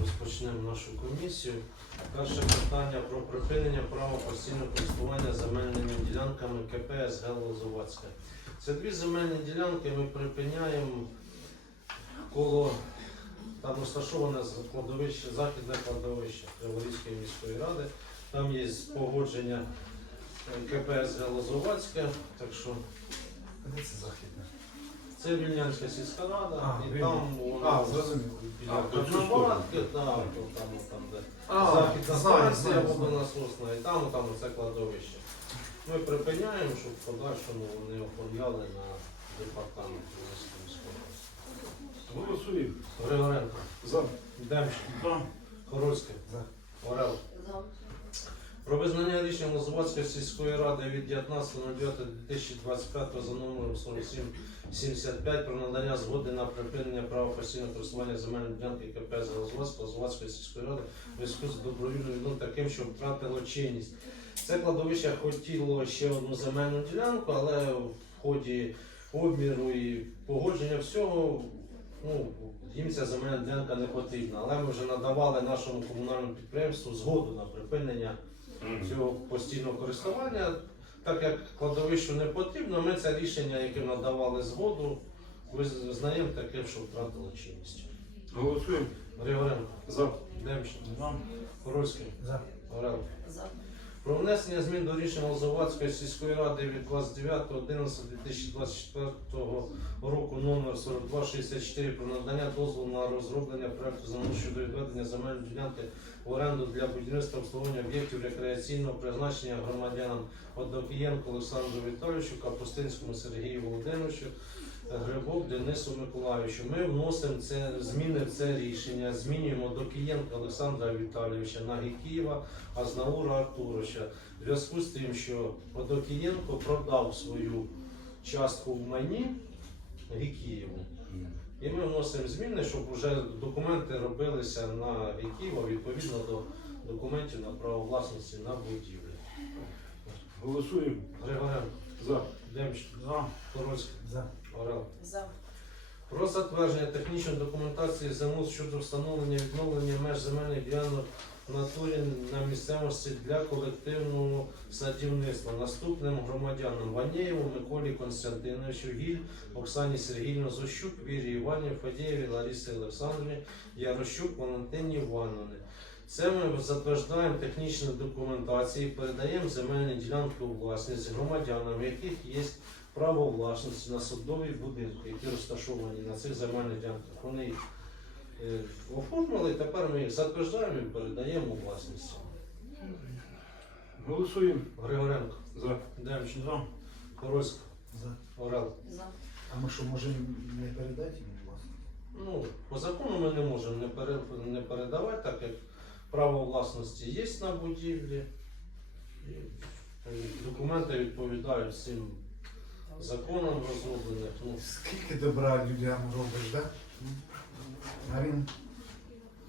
розпочнемо нашу комісію. Перше питання про припинення права постійного користування земельними ділянками КП СГ Це дві земельні ділянки ми припиняємо коло там розташоване кладовище, західне кладовище Криворізької міської ради. Там є погодження е, КП так що Де це західне? Це Вільнянська сільська рада, А, і там воно А, зрозумів. біля А, по цю Карнаватки, там, там, де А, західна знаю, станція знаю, знаю. водонасосна, і там, там оце кладовище. Ми припиняємо, щоб в подальшому вони оформляли на департамент ради. Голосуємо. Григоренко, За. За. Хоруцький, За. Орел. Визнання Лозовацької сільської ради від 19.09.2025 за номером 4775 про надання згоди на припинення права постійного користування земельної ділянки КП з Лозовацької сільської ради в зв'язку з добровільною відмовою таким, що втратило чинність. Це кладовище хотіло ще одну земельну ділянку, але в ході обміру і погодження всього ну, їм ця земельна ділянка не потрібна. Але ми вже надавали нашому комунальному підприємству згоду на припинення цього постійного користування. Так як кладовищу не потрібно, ми це рішення, яке надавали згоду, визнаємо таким, що втратило чинність. Голосуємо. Григоренко, За. Демченко, За. Хорольський, За. Орел. Про внесення змін до рішення Лозовацької сільської ради від 29.11.2024 року номер 4264 про надання дозволу на розроблення проекту землі щодо відведення земельної ділянки в оренду для будівництва обслуговування об'єктів рекреаційного призначення громадянам Одокієнку Олександру Віталійовичу, Капустинському Сергію Володимировичу, Грибок Денису Миколайовичу. Ми вносимо це зміни в це рішення, змінюємо Докієнка Олександра Віталійовича на Гікієва, а з Наура Артуровича. В зв'язку з тим, що Одокієнко продав свою частку в майні Гікієву. І ми вносимо зміни, щоб вже документи робилися на Гікієва відповідно до документів на право власності на будівлі. Голосуємо. Григоренко, За. Демченко, За. Хорольський, За. Орел. За. Про затвердження технічної документації ЗМУС щодо встановлення відновлення меж земельних ділянок в натурі на місцевості для колективного садівництва наступним громадянам Ванєєву, Миколі Константиновичу, Гіль, Оксані Сергійно Зощук, Вірі Іванів, Фадєєві, Ларисі Олександрівні, Ярощук, Валентині Івановні. Це ми затверджуємо технічні документації, передаємо земельні ділянки у власність громадянам, яких є право власності на садові будинки, які розташовані на цих земельних ділянках. Вони їх е, оформили, тепер ми їх затверджуємо і передаємо у власність. Голосуємо. Григоренко, За. Демченко, За. Хорольська, За. Орел. За. А ми що, можемо не передати їм, ласка? Ну, по закону ми не можемо не, пере, не передавати, так як право власності є на будівлі. І е, документи відповідають всім законам розроблених. Ну, Скільки добра людям робиш, так? А він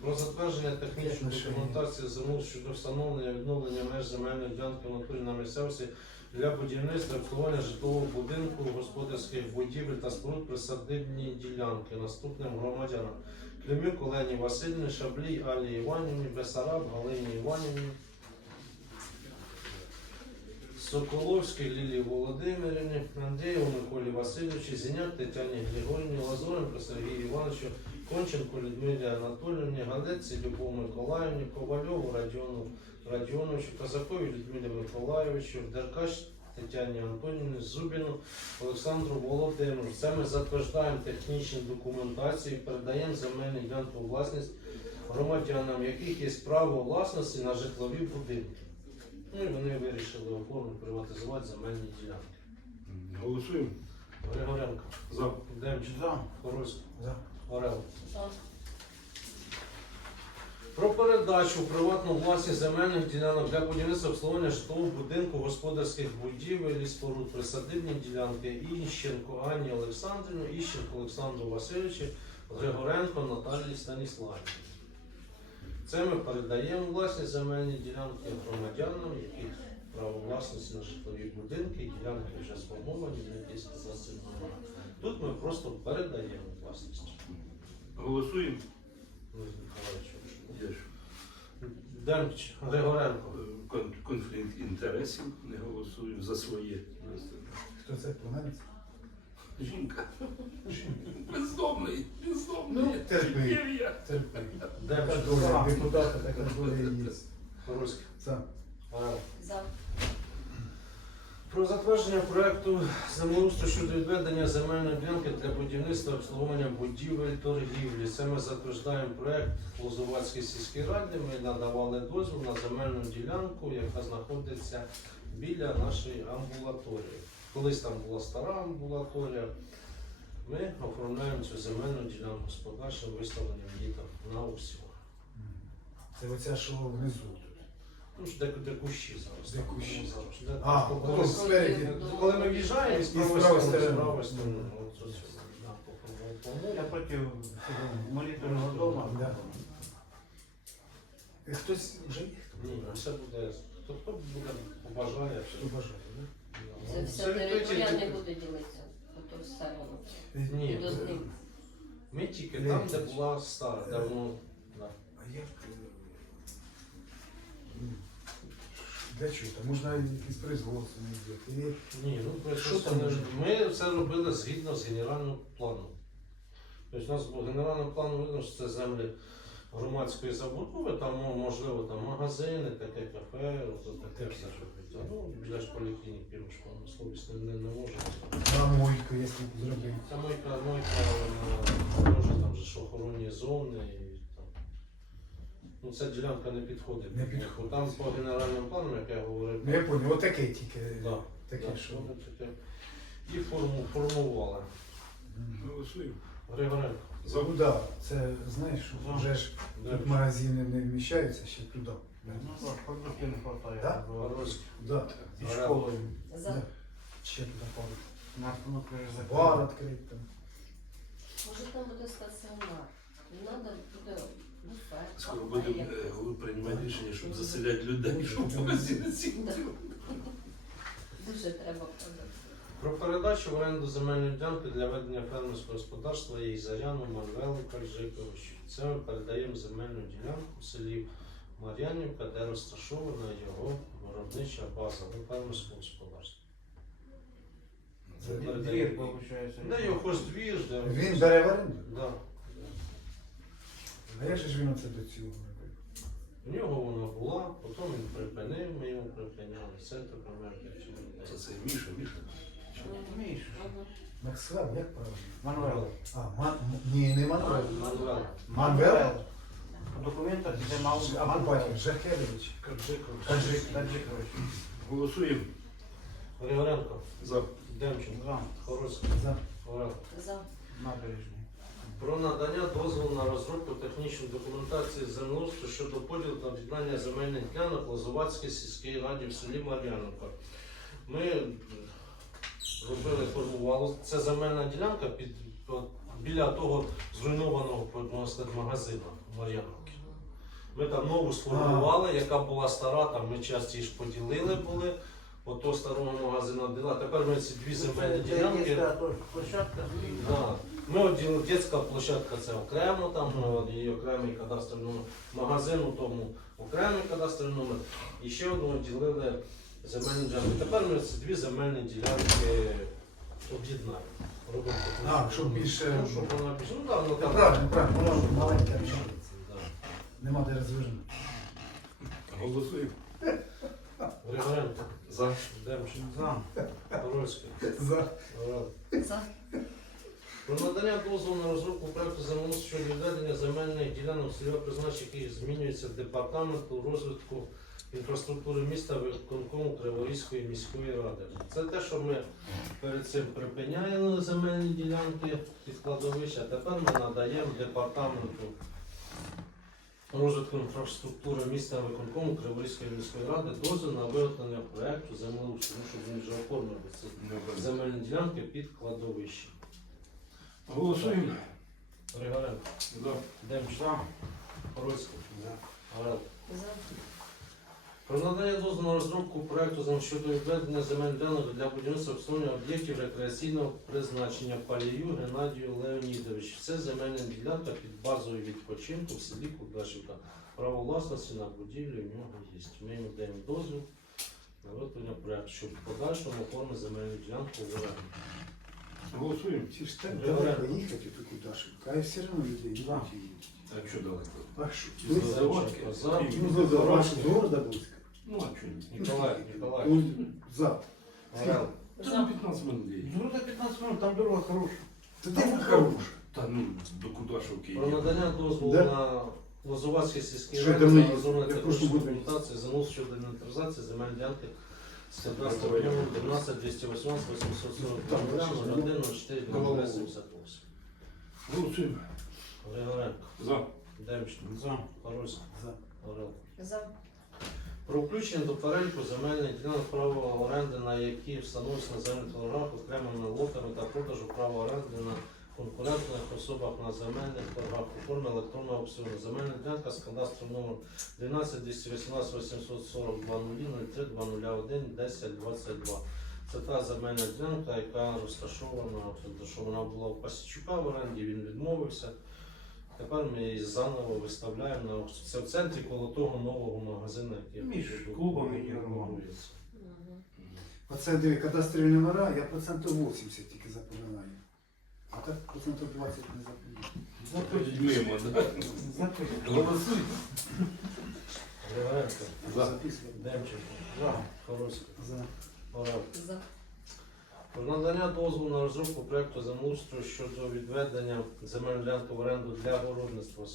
Про затвердження технічної Технічної. документації ЗМУ щодо встановлення відновлення меж земельної ділянки в натурі на місцевості для будівництва обслуговування житлового будинку, господарських будівель та споруд присадибні ділянки наступним громадянам. Климюк Олені Васильівні, Шаблій Алі Іванівні, Бесараб Галині Іванівні, Соколовській Лілії Володимирівні, Андрієву Миколі Васильовичу, Зіняк Тетяні Григорівні, Лазоренко Сергію Івановичу, Конченко Людмилі Анатоліївні, Галеці Любов Миколаївні, Ковальову Радіону Радіоновичу, Казакові Людмилі Миколаївичу, Деркач Тетяні Антонівні, Зубіну Олександру Володимиру. Це ми затверджуємо технічні документації, передаємо земельні ділянки у власність громадянам, яких є право власності на житлові будинки. Ну і вони вирішили оформити приватизувати земельні ділянки. Голосуємо. Григоренко, За. Демченко, За. Хорольський, За. Орел. За. Про передачу у приватну власність земельних ділянок для будівництва обслуговування житлового будинку, господарських будівель і споруд, присадибні ділянки Іщенко Анні Олександрівні, Іщенко Олександру Васильовичу, Григоренко Наталії Станіславівні. Це ми передаємо власні земельні ділянки громадянам, яких право власності на житлові будинки, ділянки вже сформовані, на 10 номера. Тут ми просто передаємо власність. Голосуємо. Миколаївич. Демч, Григоренко. е, кон- конфлікт інтересів. Не голосуємо за своє. Хто це племенець? Жінка. Бездомний. Бездомний. Ну, терпи. Терпи. Доля депутата, така доля і є. Поруський. За. За. Про затвердження проекту землеустрою щодо відведення земельної ділянки для будівництва обслуговування будівель торгівлі. Це ми затверджуємо проект Лозувацькій сільській раді. Ми надавали дозвіл на земельну ділянку, яка знаходиться біля нашої амбулаторії. Колись там була стара амбулаторія. Ми оформляємо цю земельну ділянку з подальшим виставленням її на аукціон. Це оця, що внизу тут. Ну ж де, де кущі зараз. Де кущі? зараз. Де- А, ну, по- спереді. коли ми в'їжджаємо, з правої правої сторони, з правої сторони. от це все, да, по правому Я проти молитвенного дома. Да. Е, Хтось вже є, хто Ні, все буде. Хто хто буде побажає. хто бажає, да? Це Ну, вся територія не буде ділитися. Ото все воно. Ні, ним. ми тільки там, де була стара, давно. да. А як? е, м, Для чого? Там можна якісь производство не зробити. Ні, ну Що там не- ми це робили згідно з генеральним планом. Тобто у нас був генеральним планом видно, що це землі громадської забудови, там ну, можливо там магазини, таке кафе, от таке все що буде. Ну, біля ж поліклінік півш промисловість не, не, не може. А мойку, якщо зробити. Та мойка, мойка може там же ж охоронні зони і там. Ну, ця ділянка не підходить. Не під підходить. Там по генеральним планам, як я говорив, Ну я понял, отаке тільки. Да. Таке, да, що. таке і форму, формували. Голосуємо. Григоренко. За. Ну це знаєш, що вже ж тут магазини не вміщаються ще туди. Ну продуктів не хватає. Да? Да. І школою. За. Да. Ще туди пару. Вже Бар відкрити там. Може там буде стаціонар. Не треба буде буфет. Скоро кафе будемо якесь. е, приймати рішення, щоб заселяти людей, щоб магазини ці. Дуже треба продати. Про передачу в оренду земельної ділянки для ведення фермерського господарства її Заряну Манвелика Жиковичу. Це ми передаємо земельну ділянку в селі Мар'янівка, де розташована його виробнича база до фермерського господарства. Це Двір, передаємо. виходить. Де його хоч двір, де Він бере в оренду. Да. А ж він оце до цього робив? У нього вона була, потім він припинив, ми йому припиняли. Це така мерка. Це це Міша, Міша. Мгм. Максвелл, як правильно? Мануел. А, Ман... ні, не Манвел. Манвел. Манвел? У документах де мав А по батьку Жахелевич. Таджик. Таджикович. Голосуємо. Григоренко, За. Демченко, За. Хорозький, За. Орел. За. Набережний. Про надання дозволу на розробку технічної документації землеустрою щодо поділу та об'єднання земельних ділянок Лозувацькій сільській раді в селі Мар'яновка. Ми е, робили, формували. Це земельна ділянка під, от біля того зруйнованого магазину Мар'яновки. Ми там нову сформували, яка була стара, там ми часті ж поділили були. Ото старого магазину відділа. Тепер ми ці дві земельні ділянки. Площадка. Да. Ми оділи дитяча площадка це окремо, там ну, її окремий кадастровий номер, магазин у тому окремий кадастровий номер. І ще одну оділили земельні ділянки. Тепер ми ці дві земельні ділянки об'єднаємо. Робимо таку- А, щоб більше- Ну, щоб вона більше. Ну, да, ну, Та там. правильно, правильно, воно ж маленьке Да. Нема де розвернути. Голосуємо. Григоренко, За. Демченко, За. Порольський, За. Орел. За. Про надання дозволу на розробку проекту землеустрою щодо відведення земельних ділянок цільове призначення, яких змінюється департаменту розвитку інфраструктури міста виконкому Криворізької міської ради. Це те, що ми перед цим припиняли земельні ділянки під кладовища, тепер ми надаємо департаменту розвитку інфраструктури міста виконкому Криворізької міської ради дозвіл на виготовлення проекту землеустрою, ну, щоб він вже оформив ці земельні ділянки під кладовище. Голосуємо. Григоренко, За. Демченко, За. Хорольський, Орел. За. Про надання дозволу на розробку проекту щодо відведення земельних ділянок для будівництва обслуговування об'єктів рекреаційного призначення Палію Геннадію Леонідовичу. Це земельна ділянка під базою відпочинку в селі Кудашівка. Право власності на будівлю в нього є. Ми йому даємо дозвіл на виготовлення проекту, щоб в подальшому оформити земельну ділянку в оренду. Голосуємо. Ці ж так далеко їхати тут куди. А все одно людей не їхати. А що далеко? А що? Чи Ви- за заводки? Ну, а що ні? Ніколай, Ніколай, Ну, За. Орел. Там 15 минут є. Ну, за 15 минут, там дорога хороша. Та де ви хороша? Та ну, до Кудашовки Про є. надання дозволу Да. на Лозувацькій сільській Що раді на Я прошу бути. документації занос щодо інвентаризації земель ділянки з кадастром номер 13 218 840 Там, бачиш, 01 04 78. Голосуємо. Григоренко, За. Демченко, За. Парульський, За. Орел. За. Про включення до переліку земельних ділянок права оренди, на які встановлюються на земельних торгах окремими лотами та продажу права оренди на конкурентних особах на земельних торгах у формі електронного аукціону. Земельна ділянка з кадастром номер 12 218 842 03 201 10 22. Це та земельна ділянка, яка розташована, тобто, вона була у Пасічука в оренді, він відмовився. Тепер ми її заново виставляємо на аукціон. Це в центрі коло того нового магазину, який Між тут клубом і будується. Оце диви, кадастрові номера, я процентів 80 тільки запоминаю. А так процентів 20 не запоминаю. Мимо, да? Записуй. Голосуй. Григоренко, За. Демченко, За. Хоровський, За. Орел. За. Надання дозволу на розробку проекту землеустрою щодо відведення земельної ділянки в оренду для городництва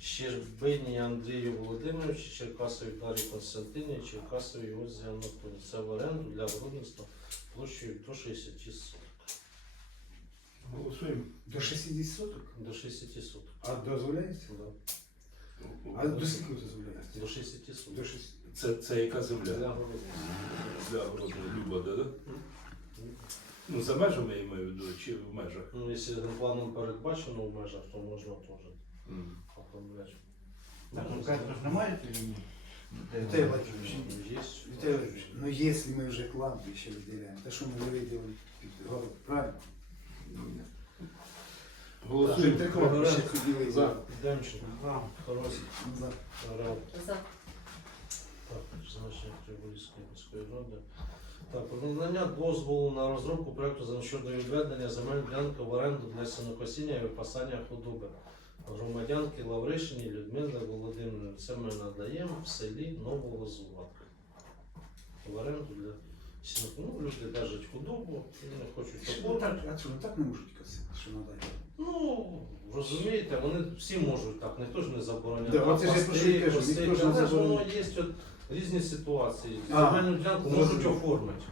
Щербині Андрію Володимировичу, Черкасові Дар'ї Константині, Черкасові Озі Анатолію. Це в оренду для городництва площею до 60 соток. Голосуємо. До 60 соток? До 60 соток. А дозволяється? Да. А до скільки дозволяється? До 60 соток. До 6. Це, це яка Для земля? городництва. Для городу Люба, да? да? Ну, за межами я маю в виду, чи в межах? Ну, якщо планом передбачено в межах, то можна теж М. оформляти. Так, ну, кажется, ж немає чи ні? Віталій Владимирович, Є. Віталій Владимирович, ну якщо ми вже кладбище виділяємо, то що ми не виділимо під город, правильно? Голосуємо. Три кладбища ходили. За. Демченко, За. Хорозі, За. Орел. За. Так, призначення Криворізької міської ради. Так, про надання дозволу на розробку проекту за- щодо відведення земель ділянки в оренду для сінокосіння і випасання худоби. Громадянки Лавришині Людмили Володимирівни. Це ми надаємо в селі Новолозуватка. В оренду для сінокосіння. Ну, люди держать худобу, вони хочуть Що, оформити. так, а що, так не можуть косити, що надає? Ну, розумієте, вони всі можуть так, ніхто ж не забороняє. Да, оце ж я про що кажу, ніхто ж не воно забороняє. є от різні ситуації. А, Земельну ділянку можуть оформити.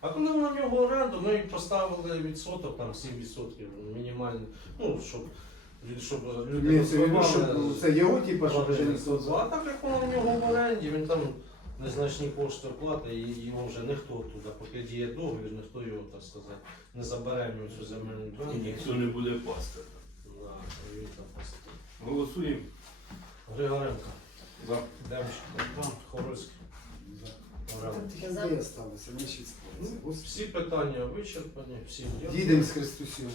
А коли вона в нього оренду, ми поставили відсоток, там 7% мінімальний, ну, щоб, щоб люди Ні, це, він, це його типа, що вже платили ніхто. А так як вона в нього в оренді, він там незначні кошти платить, і його вже ніхто туди, поки діє договір, ніхто його, так сказати, не забере в нього цю земельну І ділянку. ніхто не буде пасти. Да, він там пасти. Голосуємо. Григоренко, За. Демченко, Хорольський, Тільки За. ідея сталося, не ще сталося. Всі питання вичерпані, всі дякую. Їдемо з Христусів.